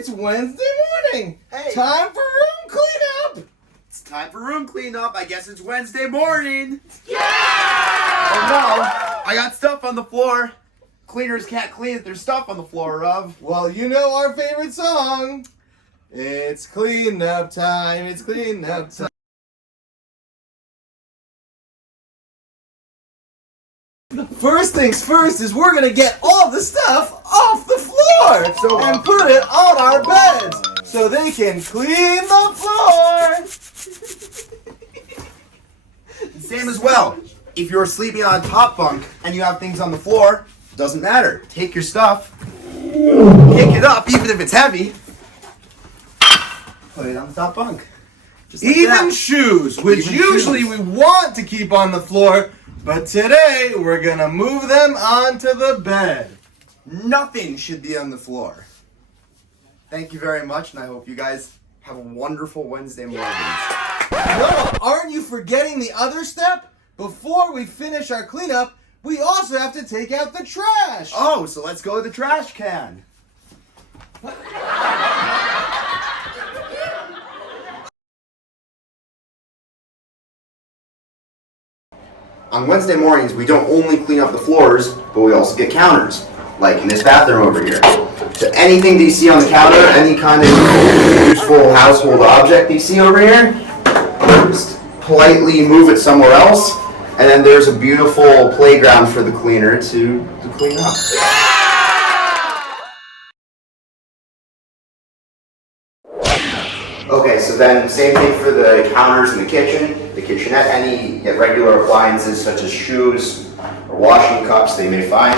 It's Wednesday morning. Hey. Time for room cleanup. It's time for room cleanup. I guess it's Wednesday morning. Yeah! Oh no, I got stuff on the floor. Cleaners can't clean if there's stuff on the floor of. Well, you know our favorite song. It's cleanup time. It's cleanup time. First things first is we're gonna get all the stuff off the floor and put it on our beds so they can clean the floor. Same as well. If you're sleeping on top bunk and you have things on the floor, doesn't matter. Take your stuff, pick it up, even if it's heavy, put it on the top bunk. Just like Even that. shoes, which Even usually shoes. we want to keep on the floor, but today we're gonna move them onto the bed. Nothing should be on the floor. Thank you very much, and I hope you guys have a wonderful Wednesday morning. No, aren't you forgetting the other step? Before we finish our cleanup, we also have to take out the trash. Oh, so let's go to the trash can. On Wednesday mornings, we don't only clean up the floors, but we also get counters, like in this bathroom over here. So anything that you see on the counter, any kind of useful household object that you see over here, just politely move it somewhere else, and then there's a beautiful playground for the cleaner to clean up. Okay, so then same thing for the counters in the kitchen, the kitchenette, any regular appliances such as shoes or washing cups they may find.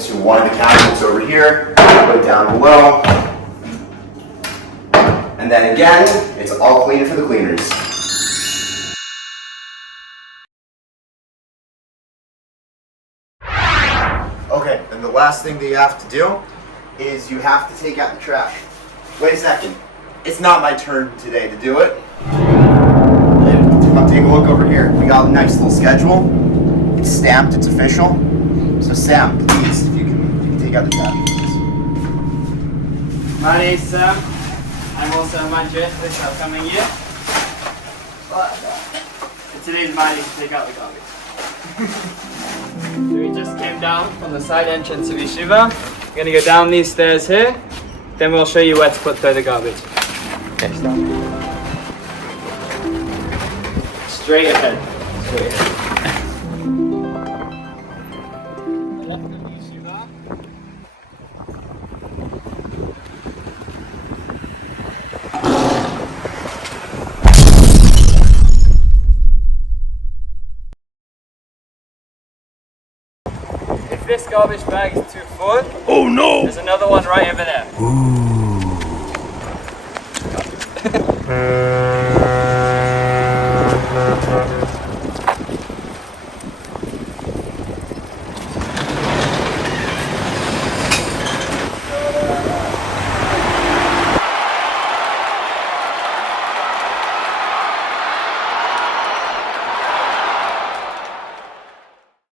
To one of the cabinets over here, put it down below. And then again, it's all clean for the cleaners. Okay, and the last thing that you have to do is you have to take out the trash. Wait a second. It's not my turn today to do it. Come take a look over here. We got a nice little schedule. It's stamped, it's official. So Sam, please, if you can take out the trash. My name is Sam. I'm also a manager this upcoming year. And today's my day to take out the garbage. So we just came down from the side entrance of Yeshiva. We're going to go down these stairs here. Then we'll show you where to put the garbage. Okay, stop. Straight ahead. Straight ahead. Left of Yeshiva. If this garbage bag is too full, Oh no! there's another one right over there. Ooh.